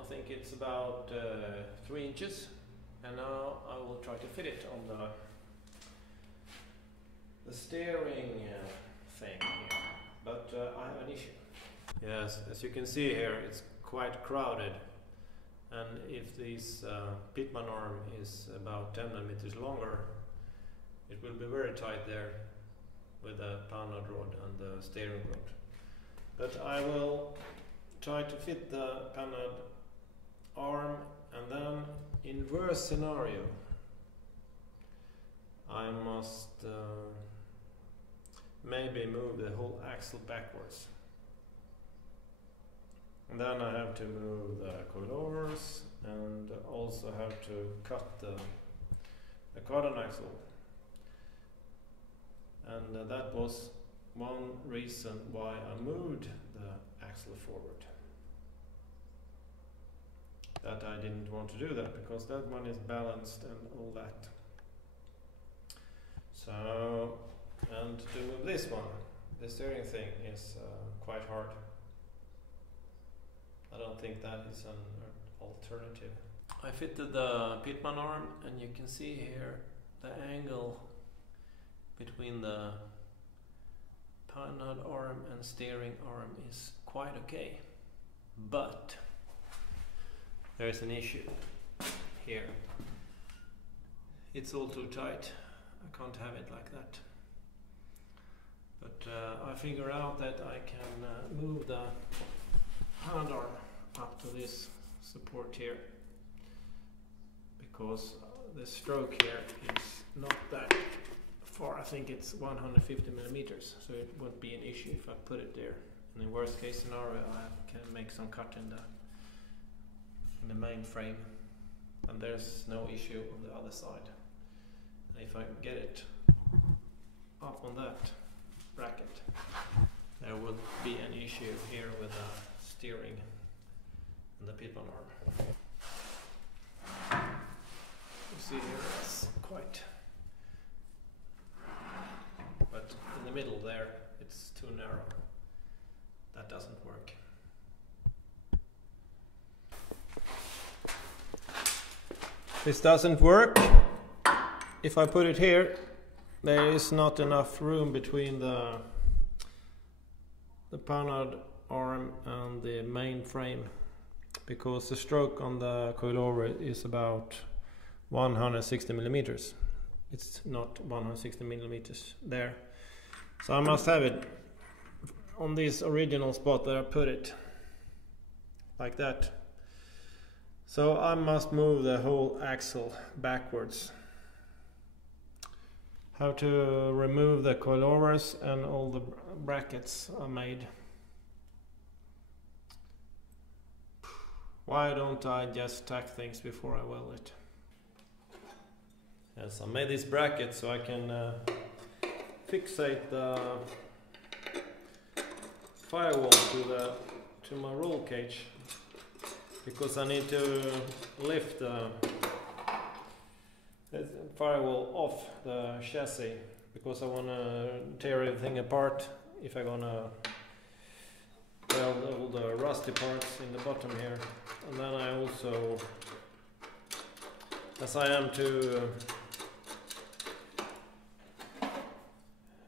I think it's about 3 inches, and now I will try to fit it on the steering thing here. But I have an issue. Yes, as you can see here, it's quite crowded, and if this pitmanarm is about 10 millimeters longer, it will be very tight there with the panad rod and the steering rod. But I will try to fit the panad arm, and then in worst scenario I must maybe move the whole axle backwards, and then I have to move the coilovers and also have to cut the cardan axle, and that was one reason why I moved the axle forward. That I didn't want to do that because that one is balanced and all that. So, and to move this one, the steering thing is quite hard. I don't think that is an alternative. I fitted the pitmanarm, and you can see here the angle between the panad arm and steering arm is quite okay, but there is an issue here. It's all too tight. I can't have it like that. But I figure out that I can move the panad arm up to this support here, because the stroke here is not that far. I think it's 150 millimeters, so it won't be an issue if I put it there. In the worst case scenario, I can make some cut in the main frame, and there's no issue on the other side. And if I get it up on that bracket, there will be an issue here with the steering and the pitmanarm. You see here it's quite, but in the middle there it's too narrow. That doesn't work. This doesn't work. If I put it here, there is not enough room between the panad arm and the main frame, because the stroke on the coilover is about 160 millimeters. It's not 160 millimeters there. So I must have it on this original spot that I put it, like that. So I must move the whole axle backwards. How to remove the coilovers, and all the brackets are made. Why don't I just tack things before I weld it? Yes, I made this bracket so I can fixate the firewall to my roll cage, because I need to lift the firewall off the chassis, because I want to tear everything apart if I'm gonna weld all the rusty parts in the bottom here. And then I also, as I am to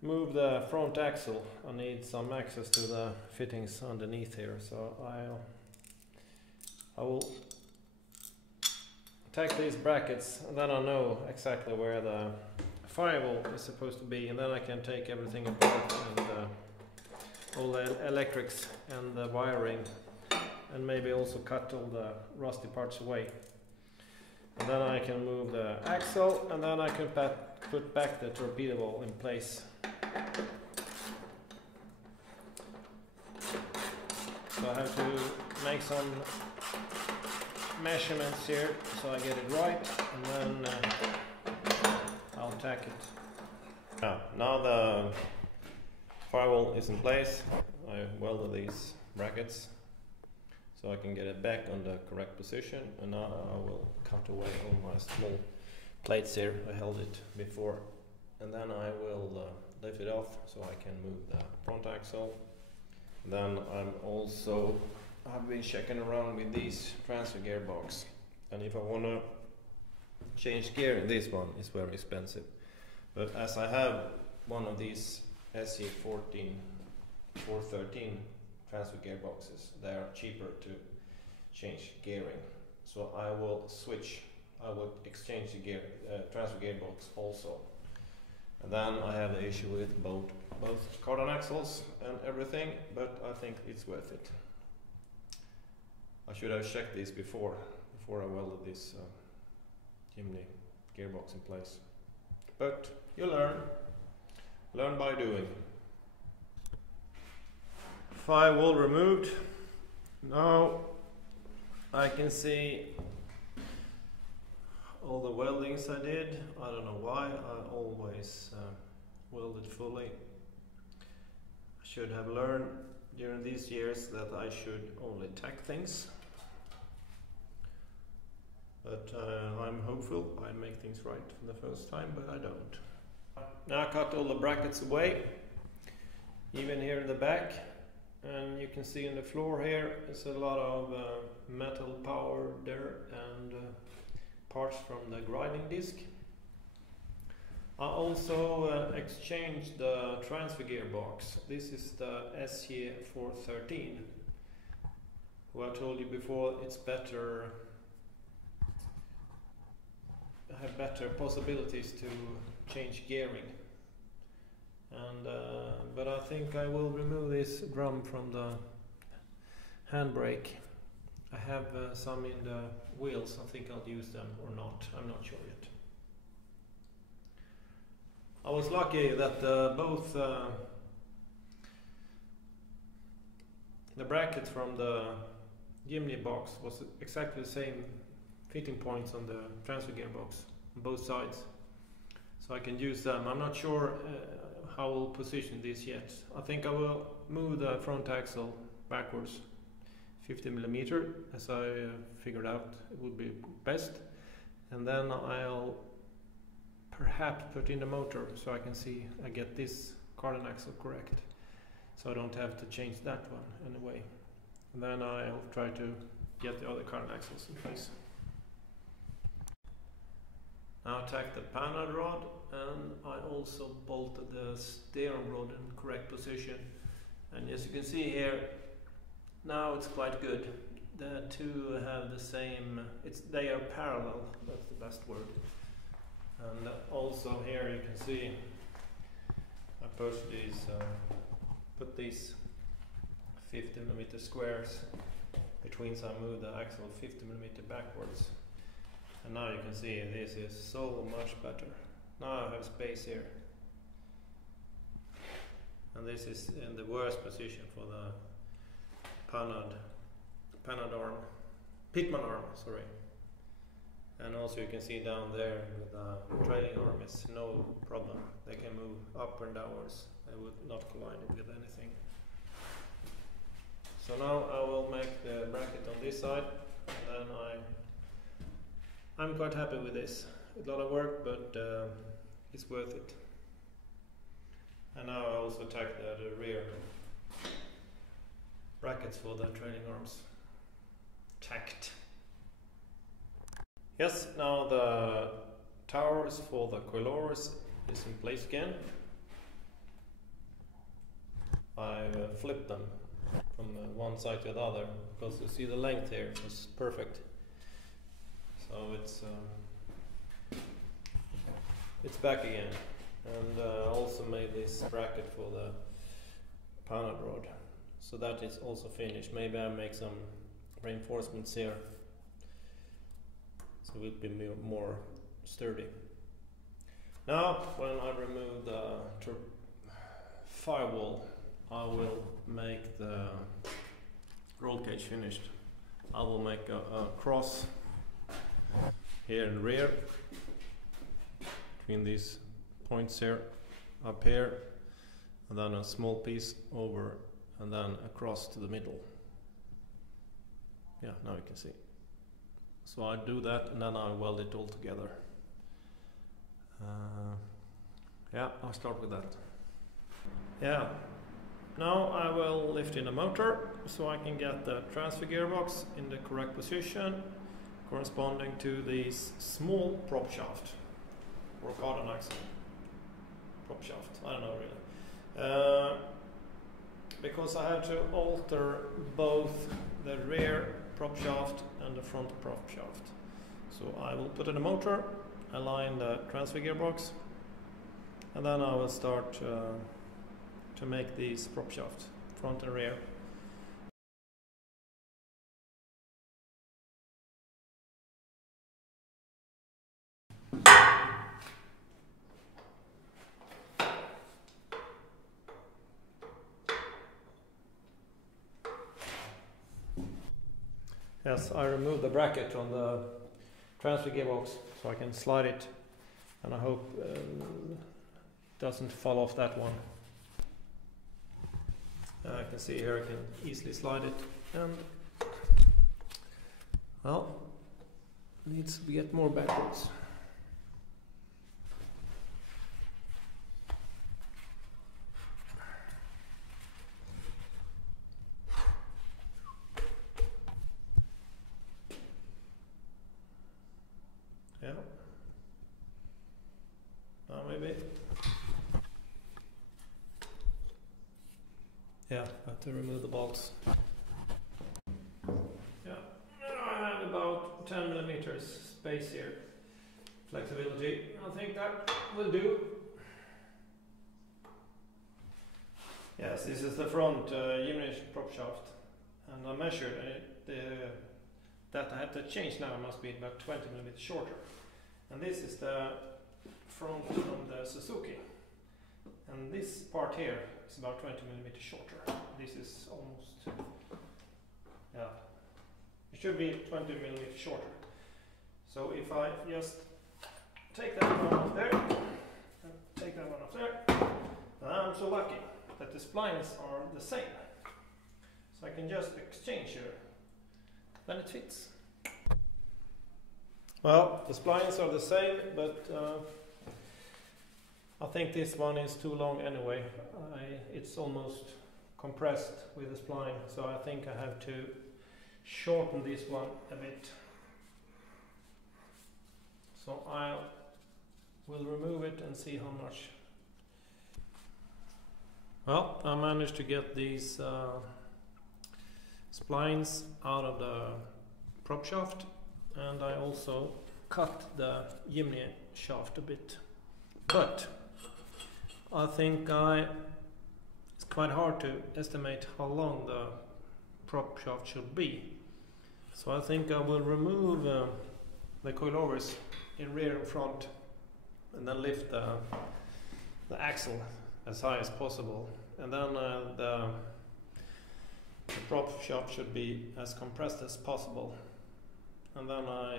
move the front axle, I need some access to the fittings underneath here, so I will take these brackets, and then I know exactly where the firewall is supposed to be, and then I can take everything apart, and all the electrics and the wiring, and maybe also cut all the rusty parts away. And then I can move the axle, and then I can put back the torpedo ball in place. So I have to make some measurements here so I get it right, and then I'll tack it. Now the firewall is in place. I welded these brackets so I can get it back on the correct position, and now I will cut away all my small plates here. I held it before, and then I will lift it off so I can move the front axle. Then I'm also I've been checking around with these transfer gearbox, and if I want to change gear in this one, it's very expensive. But as I have one of these SJ410 transfer gearboxes, they are cheaper to change gearing. So I will switch. I will exchange the transfer gearbox also. And then I have the issue with both cardan axles and everything, but I think it's worth it. I should have checked this before I welded this Jimny gearbox in place. But you learn by doing. Firewall removed. Now I can see all the weldings I did. I don't know why, I always welded fully. I should have learned during these years that I should only tack things. But I'm hopeful I make things right for the first time, but I don't. Now I cut all the brackets away, even here in the back. And you can see in the floor here, it's a lot of metal power there and parts from the grinding disc. I also exchanged the transfer gearbox. This is the SJ410. Who I told you before, it's better, have better possibilities to change gearing. And but I think I will remove this drum from the handbrake. I have some in the wheels. I think I'll use them or not. I'm not sure yet. I was lucky that both the bracket from the Jimny box was exactly the same fitting points on the transfer gearbox on both sides, so I can use them. I'm not sure how I will position this yet. I think I will move the front axle backwards 50mm, as I figured out it would be best, and then I'll perhaps put in the motor so I can see I get this cardan axle correct, so I don't have to change that one anyway. And then I'll try to get the other cardan axles in place. Now I tacked the panel rod, and I also bolted the steering rod in correct position. And as you can see here, now it's quite good. The two have the same, they are parallel, that's the best word. And also here you can see I put these 50mm squares between, so I moved the axle 50mm backwards. And now you can see this is so much better. Now I have space here. And this is in the worst position for the pitman arm, sorry. And also you can see down there with the trailing arm is no problem. They can move up and downwards. They would not collide with anything. So now I will make the bracket on this side, and then I'm quite happy with this. A lot of work, but it's worth it. And now I also tack the rear brackets for the trailing arms tacked. Yes, now the towers for the coilovers is in place again. I've flipped them from one side to the other because you see the length here is perfect. So it's back again. And I also made this bracket for the panel rod, so that is also finished. Maybe I make some reinforcements here, so it will be more sturdy. Now, when I remove the firewall, I will make the roll cage finished. I will make a cross here in the rear between these points here, up here, and then a small piece over, and then across to the middle. Yeah, now you can see. So I do that, and then I weld it all together. Yeah, I'll start with that. Yeah, Now I will lift in the motor so I can get the transfer gearbox in the correct position corresponding to this small prop shaft or cardan axle prop shaft, I don't know really. Because I have to alter both the rear prop shaft and the front prop shaft. So I will put in the motor, align the transfer gearbox, and then I will start to make these prop shafts, front and rear. Yes, I removed the bracket on the transfer gearbox so I can slide it, and I hope it doesn't fall off that one. I can see here I can easily slide it, and well, needs to get more backwards. Yeah. Now maybe. Yeah, I have to remove the bolts. Yeah, I have about 10 millimeters space here. Flexibility, I think that will do. Yes, this is the front Jimny prop shaft, and I measured that I have to change now. It must be about 20 millimeters shorter. And this is the front from the Suzuki, and this part here is about 20 millimeters shorter. This is almost, yeah, it should be 20 millimeters shorter. So if I just take that one off there, and take that one off there, and I'm so lucky that the splines are the same. So I can just exchange here, then it fits. Well, the splines are the same, but I think this one is too long anyway. It's almost compressed with the spline, so I think I have to shorten this one a bit. So I will remove it and see how much. Well, I managed to get these splines out of the prop shaft, and I also cut the Jimny shaft a bit. But I think it's quite hard to estimate how long the prop shaft should be. So I think I will remove the coilovers in rear and front, and then lift the axle as high as possible. And then the prop shaft should be as compressed as possible. And then I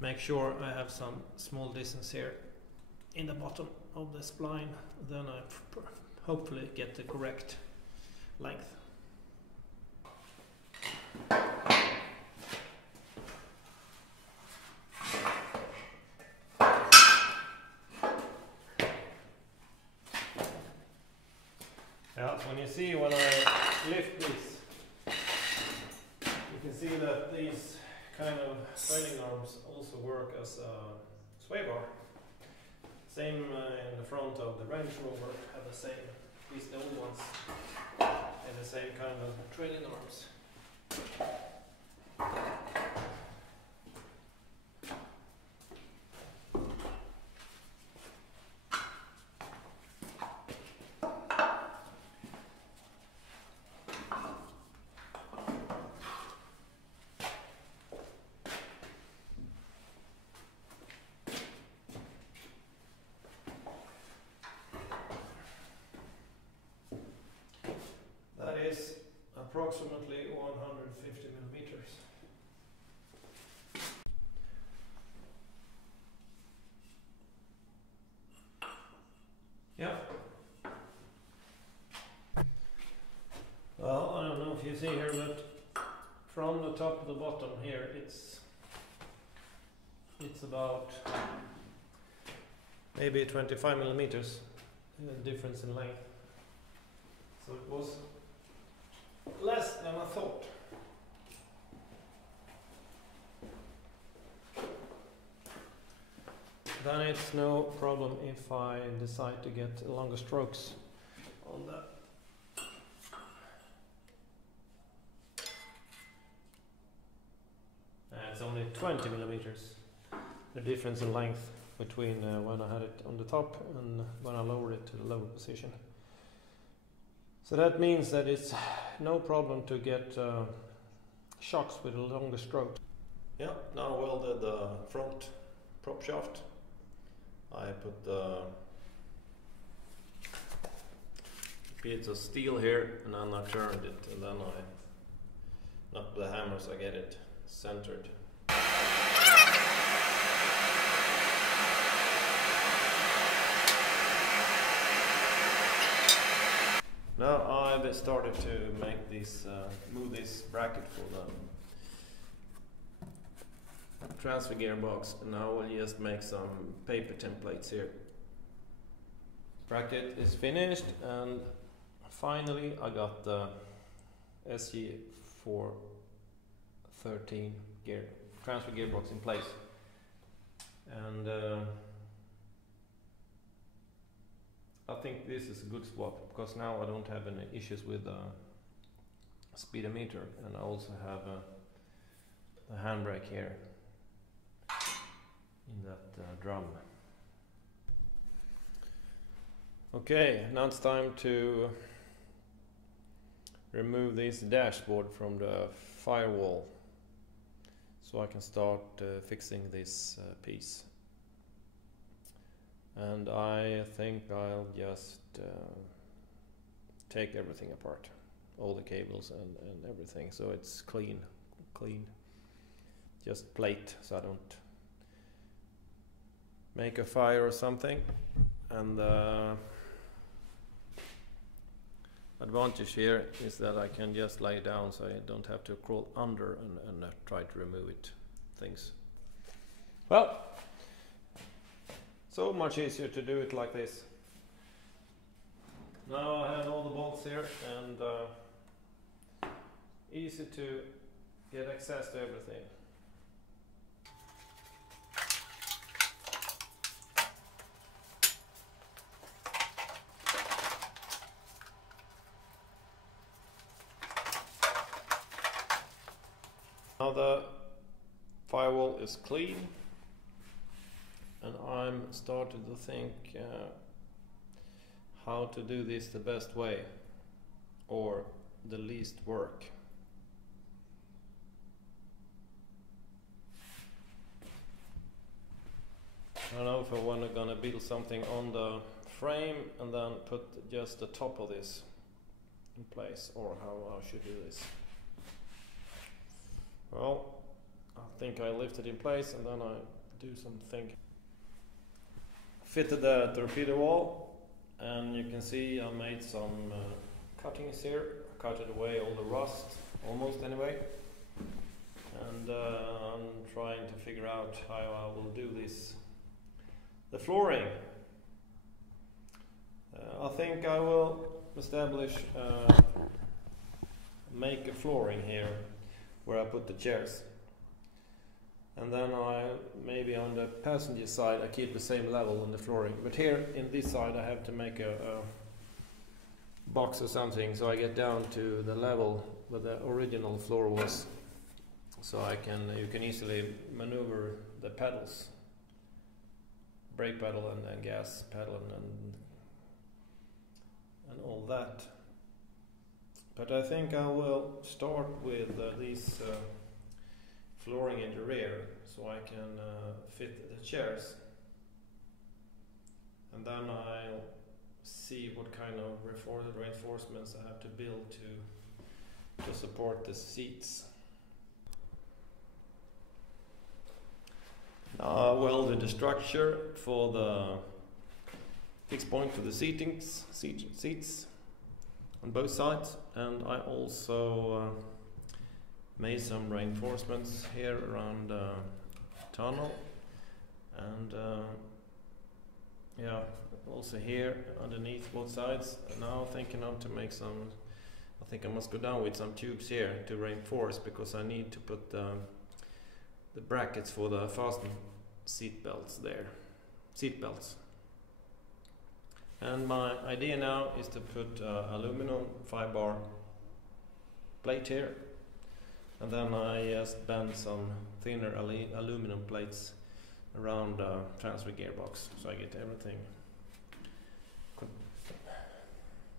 make sure I have some small distance here in the bottom of the spline. Then I hopefully get the correct length. Yeah, when you see when I lift this, you can see that these kind of trailing arms also work as a sway bar. Same in the front of the Range Rover, have the same, at least the old ones, and the same kind of trailing arms. That is approximately 150 millimeters. Yeah. Well, I don't know if you see here, but from the top to the bottom here, it's about maybe 25 millimeters. difference in length. So it was less than I thought. Then it's no problem if I decide to get longer strokes on that. It's only 20 millimeters, the difference in length between when I had it on the top and when I lowered it to the lower position. So that means that it's no problem to get shocks with a longer stroke. Yeah, now I welded the front prop shaft. I put the bits of steel here and then I turned it, and then I knocked the hammer so I get it centered. Now I've started to make this, move this bracket for the transfer gearbox, and now we'll just make some paper templates here. Bracket is finished, and finally I got the SJ410 transfer gearbox in place. And I think this is a good swap, because now I don't have any issues with the speedometer, and I also have the handbrake here in that drum. Okay, now it's time to remove this dashboard from the firewall, so I can start fixing this piece. And I think I'll just take everything apart, all the cables and everything, so it's clean, just plate, so I don't make a fire or something. And the advantage here is that I can just lie down, so I don't have to crawl under and try to remove things. Well, so much easier to do it like this. Now I have all the bolts here, and easy to get access to everything. Now the firewall is clean, and I'm starting to think how to do this the best way, or the least work. I don't know if I want to gonna build something on the frame and then put just the top of this in place, or how I should do this. Well, I think I lift it in place and then I do something. Fitted the torpedo wall, and you can see I made some cuttings here. I cut it away all the rust, almost anyway. And I'm trying to figure out how I will do this. The flooring. I think I will establish, make a flooring here where I put the chairs. And then maybe on the passenger side I keep the same level on the flooring. But here in this side I have to make a box or something, so I get down to the level where the original floor was. So you can easily maneuver the pedals. Brake pedal and gas pedal and all that. But I think I will start with these flooring in the rear, so I can fit the chairs, and then I'll see what kind of reinforcements I have to build to support the seats. Now I welded the structure for the fixed point for the seats on both sides, and I also made some reinforcements here around the tunnel, and yeah, also here underneath both sides. And now thinking of to make some, I think I must go down with some tubes here to reinforce, because I need to put the brackets for the fasten seat belts there. Seat belts. And my idea now is to put aluminum 5-bar plate here, and then I just bend some thinner aluminum plates around the transfer gearbox, so I get everything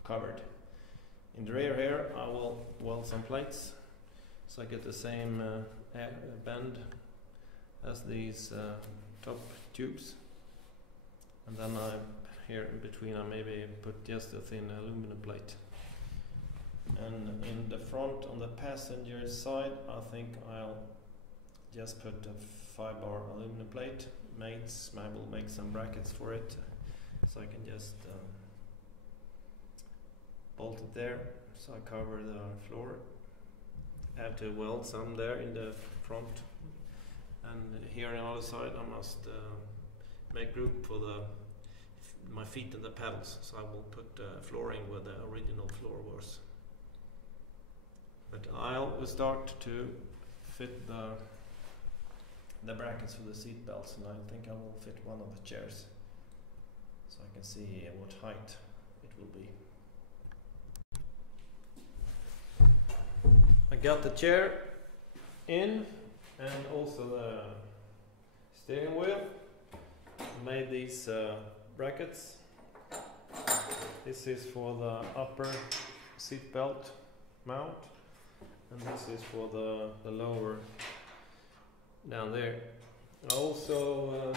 covered. In the rear here I will weld some plates, so I get the same bend as these top tubes, and then here in between I maybe put just a thin aluminum plate. And in the front on the passenger side I think I'll just put a 5-bar aluminum plate. I will make some brackets for it, so I can just bolt it there, so I cover the floor. I have to weld some there in the front, and here on the other side I must make room for my feet and the pedals, so I will put flooring where the original floor was. But I'll start to fit the brackets for the seat belts, and I think I will fit one of the chairs, so I can see what height it will be. I got the chair in, and also the steering wheel. Made these brackets. This is for the upper seat belt mount, and this is for the lower down there. I also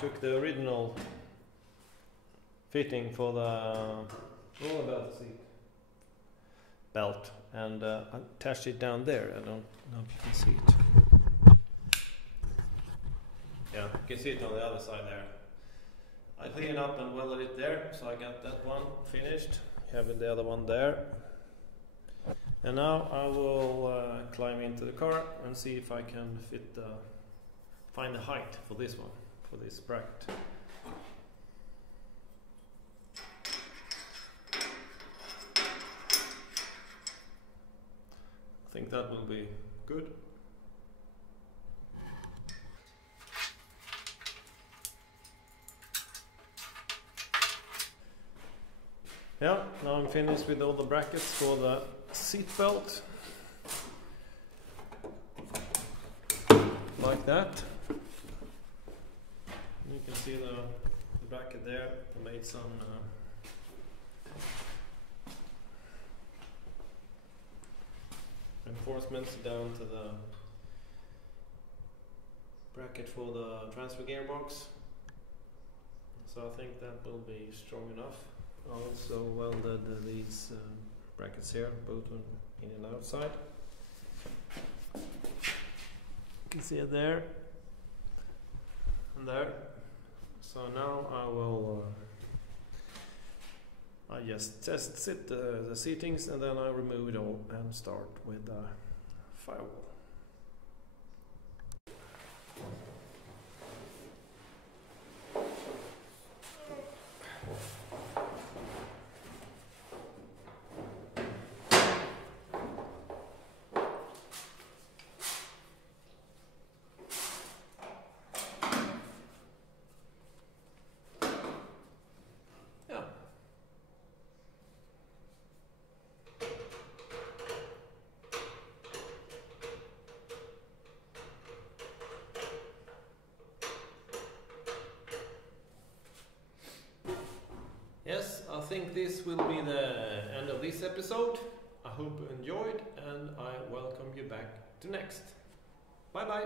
took the original fitting for the roller seat belt and attached it down there. I don't know if you can see it. Yeah, you can see it on the other side there. I cleaned up and welded it there, so I got that one finished, having the other one there. And now I will climb into the car and see if I can find the height for this one, for this bracket. I think that will be good. Yeah, now I'm finished with all the brackets for the seat belt. Like that. You can see the bracket there. I made some reinforcements down to the bracket for the transfer gearbox. So I think that will be strong enough. I also welded these brackets here, both on in and outside. You can see it there and there. So now I will I just sit the seatings, and then I remove it all and start with the firewall. Yes, I think this will be the end of this episode. I hope you enjoyed, and I welcome you back to next. Bye bye.